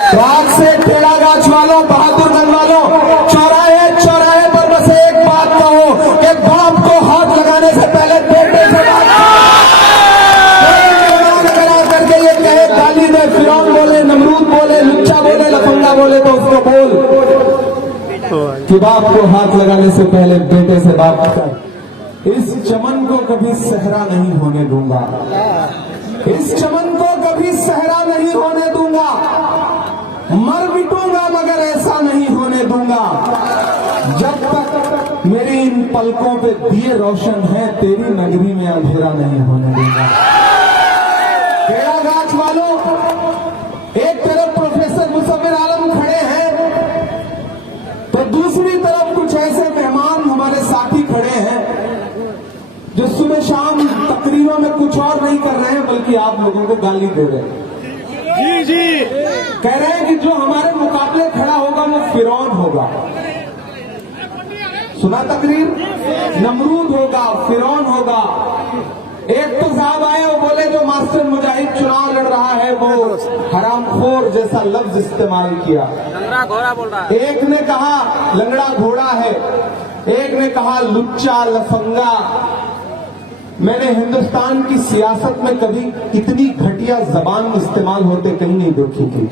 रात से टेढ़ा गाछ वालों, बहादुरगंज वालों, चौराहे चौराहे पर बस एक बात कहो कि बाप को हाथ लगाने से पहले बेटे से बात करके ये कहे गाली दे, फिरौन बोले, नमरूद बोले, लुच्चा बोले, लफंगा बोले तो उसको बोल कि बाप को हाथ लगाने से पहले बेटे से बात कर। इस चमन को कभी सहरा नहीं होने दूंगा, इस चमन को कभी सहरा नहीं होने दूंगा, मर मिटूंगा मगर ऐसा नहीं होने दूंगा। जब तक मेरी इन पलकों पे दिए रोशन है, तेरी नगरी में अंधेरा नहीं होने दूंगा। टेढ़ा गाछ वालों, एक तरफ प्रोफेसर मुसव्विर आलम खड़े हैं तो दूसरी तरफ कुछ ऐसे मेहमान हमारे साथी खड़े हैं जो सुबह शाम तकरीरों में कुछ और नहीं कर रहे हैं बल्कि आप लोगों को गाली दे रहे हैं। जी जी कह रहे हैं कि जो हमारे मुकाबले खड़ा होगा वो फिरौन होगा। सुना तकरीर? नमरूद होगा, फिरौन होगा। एक तो साहब आए और बोले जो मास्टर मुजाहिद चुनाव लड़ रहा है वो हरामखोर जैसा लफ्ज इस्तेमाल किया। लंगड़ा घोड़ा बोल रहा है। एक ने कहा लंगड़ा घोड़ा है, एक ने कहा लुच्चा लफंगा। मैंने हिंदुस्तान की सियासत में कभी इतनी घटिया जबान इस्तेमाल होते कहीं नहीं देखी थी।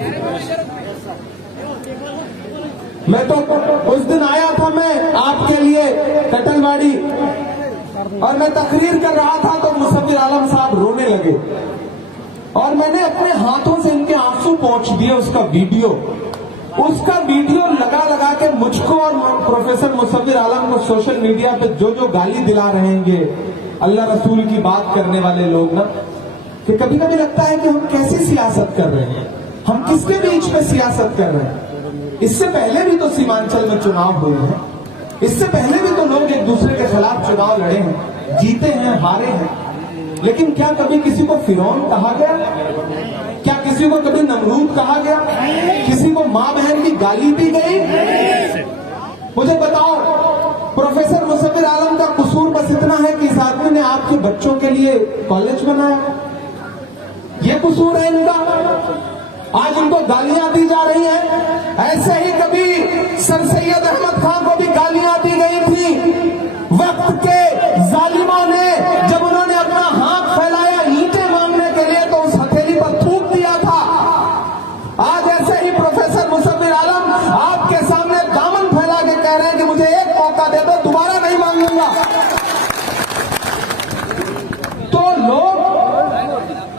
मैं तो उस दिन आया था मैं आपके लिए कटलवाड़ी और मैं तकरीर कर रहा था तो मुसव्विर आलम साहब रोने लगे और मैंने अपने हाथों से इनके आंसू पोंछ दिए। उसका वीडियो लगा लगा के मुझको और प्रोफेसर मुसव्विर आलम को सोशल मीडिया पे जो जो गाली दिला रहेंगे अल्लाह रसूल की बात करने वाले लोग ना, कि कभी कभी लगता है कि हम कैसी सियासत कर रहे हैं, हम किसके बीच में सियासत कर रहे हैं। इससे पहले भी तो सीमांचल में चुनाव हुए हैं, इससे पहले भी तो लोग एक दूसरे के खिलाफ चुनाव लड़े हैं, जीते हैं, हारे हैं, लेकिन क्या कभी किसी को फिरौन कहा गया? क्या किसी को कभी नमरूद कहा गया? किसी को माँ बहन की गाली दी गई? मुझे बताओ, प्रोफेसर मुसव्विर आलम का कसूर बस इतना है कि इस आदमी ने आपके बच्चों के लिए कॉलेज बनाया, ये कसूर है इनका? आज इनको गालियां दी जा रही हैं। ऐसे ही कभी सर सैयद अहमद खान को भी गालियां दी गई थी। वक्त के जालिमों ने जब उन्होंने अपना हाथ फैलाया ईंटें मांगने के लिए तो उस हथेली पर थूक दिया था। आज ऐसे ही प्रोफेसर मुसव्विर आलम आपके सामने दामन फैला के कह रहे हैं कि मुझे एक मौका दे दो, दोबारा नहीं मांगूंगा। तो लोग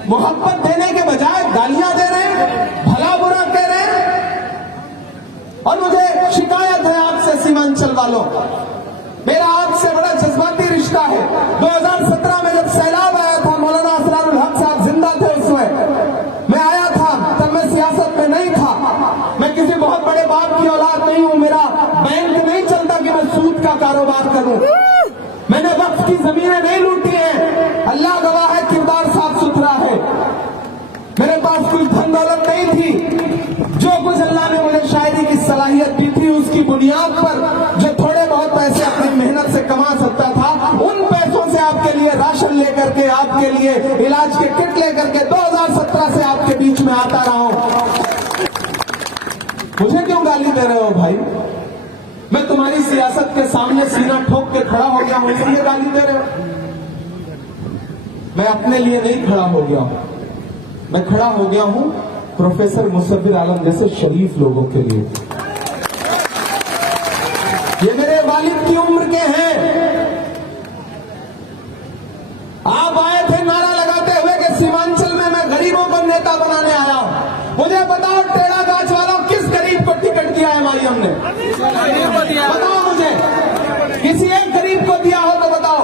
मोहब्बत देने के बजाय गालियां दे रहे हैं, भला बुरा कह रहे हैं। और मुझे शिकायत है आपसे सीमांचल वालों, मेरा आपसे बड़ा जज्बाती रिश्ता है। 2017 में जब सैलाब आया था, मौलाना असरारुल हक साहब जिंदा थे उस वक्त, मैं आया था, तब मैं सियासत में नहीं था। मैं किसी बहुत बड़े बाप की औलाद नहीं हूं, मेरा बैंक नहीं चलता कि मैं सूद का कारोबार करूं। मैंने वक्त की जमीनें नहीं लूटी हैं, अल्लाह गवाह है, किरदार साफ सुथरा है। मेरे पास कोई धन दौलत नहीं थी, जो कुछ अल्लाह ने मुझे शायरी की सलाहियत दी थी उसकी बुनियाद पर जो थोड़े बहुत पैसे अपनी मेहनत से कमा सकता था, उन पैसों से आपके लिए राशन लेकर के, आपके लिए इलाज के किट लेकर के 2017 से आपके बीच में आता रहा हूं। मुझे क्यों गाली दे रहे हो भाई? मैं तुम्हारी सियासत के सामने सीना ठोक के खड़ा हो गया हूं, इसलिए गाली दे रहे हो? मैं अपने लिए नहीं खड़ा हो गया हूं, मैं खड़ा हो गया हूं प्रोफेसर मुसव्विर आलम जैसे शरीफ लोगों के लिए। ये मेरे वालिद की उम्र के हैं। आप आए थे नारा लगाते हुए कि सीमांचल में मैं गरीबों को नेता बनाने आया हूं। मुझे बताओ टेढ़ा गाछ वालों, किस गरीब को टिकट दिया है एमआईएम ने? बताओ मुझे, किसी एक गरीब को दिया हो तो बताओ।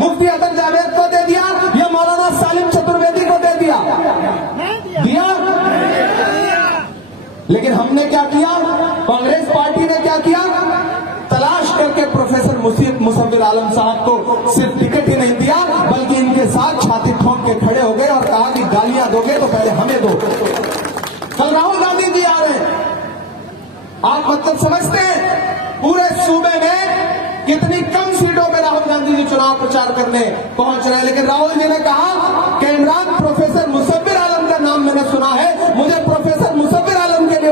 मुफ्ती अतर जावेद को दे दिया या मौलाना सालिम चतुर्वेदी को दे दिया? दिया? लेकिन हमने क्या किया? कांग्रेस पार्टी ने क्या किया? तलाश करके प्रोफेसर मुसव्विर आलम साहब को सिर्फ टिकट ही नहीं दिया बल्कि इनके साथ छाती ठोक के खड़े हो गए और कहा कि गालियां दोगे तो पहले हमें दो। कल राहुल गांधी जी आ रहे हैं, आप मतलब समझते हैं पूरे सूबे में कितनी कम सीटों पे राहुल गांधी जी चुनाव प्रचार करने पहुंच रहे हैं, लेकिन राहुल जी ने कहा कि इमरान प्रोफेसर मुसव्विर आलम का नाम मैंने सुना है, मुझे प्रोफेसर मुसव्विर आलम के लिए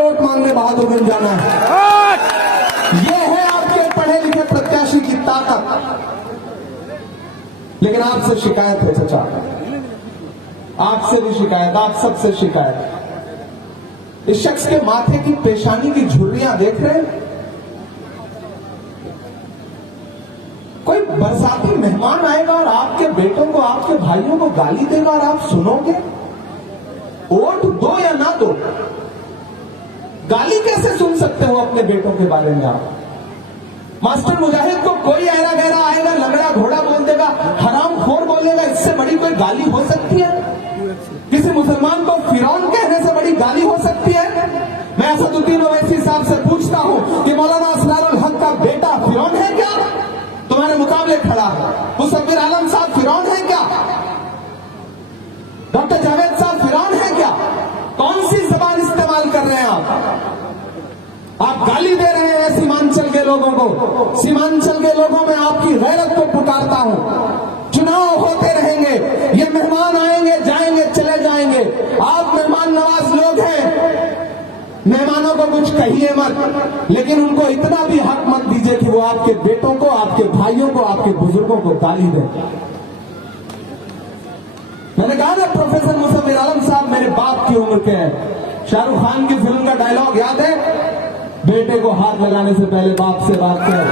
लेकिन आपसे शिकायत है चचा, आपसे भी शिकायत, आप सबसे शिकायत। इस शख्स के माथे की पेशानी की झुर्रियां देख रहे हैं? कोई बरसाती मेहमान आएगा और आपके बेटों को, आपके भाइयों को गाली देगा और आप सुनोगे? वोट दो या ना दो, गाली कैसे सुन सकते हो अपने बेटों के बारे में आप? मास्टर मुजाहिद को कोई ऐरा गहरा आएगा, लंगड़ा घोड़ा बोल देगा, हराम खोर बोलेगा, इससे बड़ी कोई गाली हो सकती है? किसी मुसलमान को फिरौन कहने से बड़ी गाली हो सकती है? मैं असदुद्दीन ओवैसी साहब से पूछता हूं कि मौलाना असरारुल हक का बेटा फिरौन है क्या? तुम्हारे मुकाबले खड़ा है। मुसव्विर आलम साहब फिरौन है क्या? डॉक्टर जावेद साहब फिरौन है क्या? कौन सी जबान इस्तेमाल कर रहे हैं आप गाली दे रहे हैं सीमांचल के लोगों को। सीमांचल के लोगों में आपकी गैरत को पुकारता हूं। चुनाव होते रहेंगे, ये मेहमान आएंगे जाएंगे चले जाएंगे, आप मेहमान नवाज लोग हैं, मेहमानों को कुछ कहिए मत, लेकिन उनको इतना भी हक मत दीजिए कि वो आपके बेटों को, आपके भाइयों को, आपके बुजुर्गों को गाली दें। मैंने कहा ना, प्रोफेसर मुसव्विर आलम साहब मेरे बाप की उम्र के हैं। शाहरुख खान की फिल्म का डायलॉग याद है? बेटे को हाथ लगाने से पहले बाप से बात कर।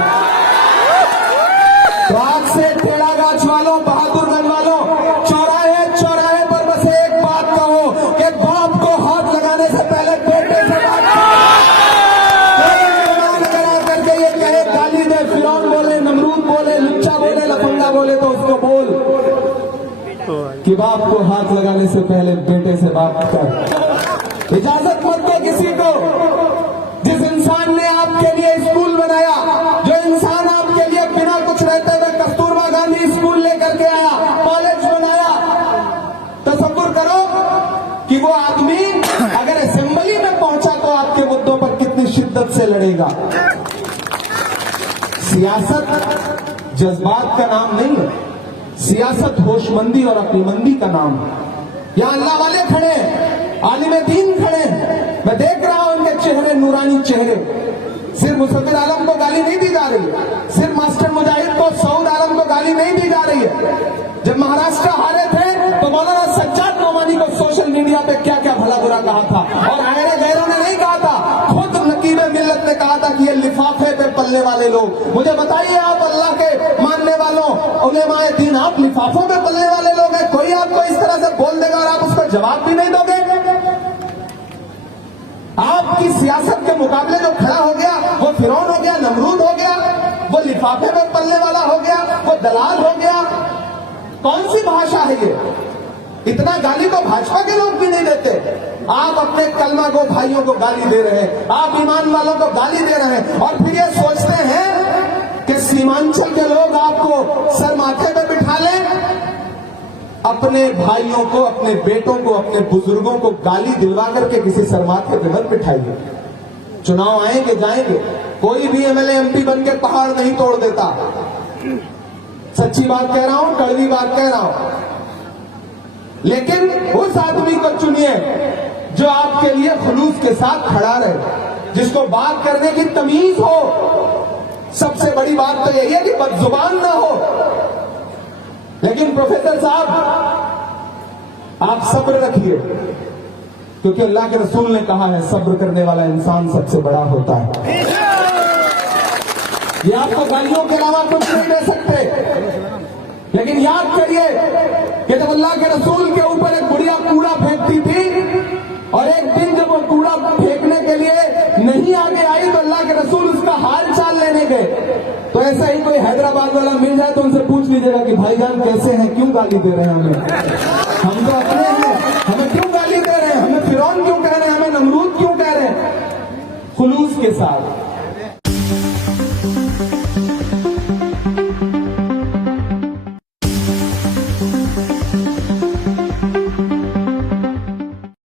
तो आज से टेढ़ा गाछ वालों, बहादुरगंज वालों, चौराहे चौराहे पर बस एक बात कहो कि बाप को हाथ लगाने से पहले बेटे से बात करो। करके ये कहे गाली दे, फिरौन बोले, नमरूद बोले, लुच्चा बोले, लफंगा बोले, तो उसको बोल कि बाप को हाथ लगाने से पहले बेटे से बात कर। इजाजत मत दो किसी को। जिस इंसान ने आपके लिए स्कूल बनाया, जो इंसान आपके लिए बिना कुछ रहते हुए कस्तूरबा गांधी स्कूल लेकर के आया, कॉलेज बनाया, तसव्वुर करो कि वो आदमी अगर असेंबली में पहुंचा तो आपके मुद्दों पर कितनी शिद्दत से लड़ेगा। सियासत जज्बात का नाम नहीं है, सियासत होशमंदी और अक्लमंदी का नाम है। यहां अल्लाह वाले खड़े हैं, आलिम दीन खड़े हैं, मैं देख रहा हूं उनके चेहरे, नूरानी चेहरे। सिर्फ मुसव्विर आलम को गाली नहीं दी जा रही है, सिर्फ मास्टर मुजाहिद को, सऊद आलम को गाली नहीं दी जा रही है। जब महाराष्ट्र हारे थे तो मौलाना सज्जाद नोमानी को सोशल मीडिया पे क्या क्या भला बुरा कहा था, और आयरे गैरों ने नहीं कहा था, खुद नकीब मिल्लत ने कहा था कि ये लिफाफे पे पलने वाले लोग। मुझे बताइए, आप अल्लाह के मानने वालों, उलेमाए दीन, आप लिफाफों पे पलने वाले लोग हैं? कोई आपको इस तरह से बोल देगा और आप उसका जवाब भी नहीं दोगे? आपकी सियासत के मुकाबले जो खड़ा हो गया वो फिरौन हो गया, नमरूद हो गया, वो लिफाफे में पलने वाला हो गया, वो दलाल हो गया। कौन सी भाषा है ये? इतना गाली तो भाजपा के लोग भी नहीं देते। आप अपने कलमा को, भाइयों को गाली दे रहे हैं, आप ईमान वालों को गाली दे रहे हैं, और फिर ये सोचते हैं कि सीमांचल के लोग आपको सर माथे पे बिठा लें। अपने भाइयों को, अपने बेटों को, अपने बुजुर्गों को गाली दिलवा करके किसी सरमाथे पे मत बिठाइए। चुनाव आएंगे जाएंगे, कोई भी एमएलए एमपी बन के पहाड़ नहीं तोड़ देता। सच्ची बात कह रहा हूं, कड़वी बात कह रहा हूं। लेकिन उस आदमी को चुनिए जो आपके लिए खुलूस के साथ खड़ा रहे, जिसको बात करने की तमीज हो। सबसे बड़ी बात तो यही है कि बदजुबान ना हो। लेकिन प्रोफेसर साहब, आप सब्र रखिए, क्योंकि अल्लाह के रसूल ने कहा है सब्र करने वाला इंसान सबसे बड़ा होता है। ये आपको गालियों के अलावा कुछ नहीं दे सकते। लेकिन याद करिए कि जब अल्लाह के रसूल के ऊपर एक बुढ़िया कूड़ा फेंकती थी, और एक दिन जब वो कूड़ा फेंकने के लिए नहीं आगे आई, तो अल्लाह के रसूल उसका हाल चाल लेने गए। तो ऐसा ही कोई हैदराबाद वाला मिल जाए तो उनसे पूछ लीजिएगा कि भाईजान कैसे हैं, क्यों गाली दे रहे हैं हमें? हम तो अपने हैं, हमें क्यों गाली दे रहे हैं? हमें फिरौन क्यों कह रहे हैं? हमें नमरूद क्यों कह रहे हैं? खुलूस के साथ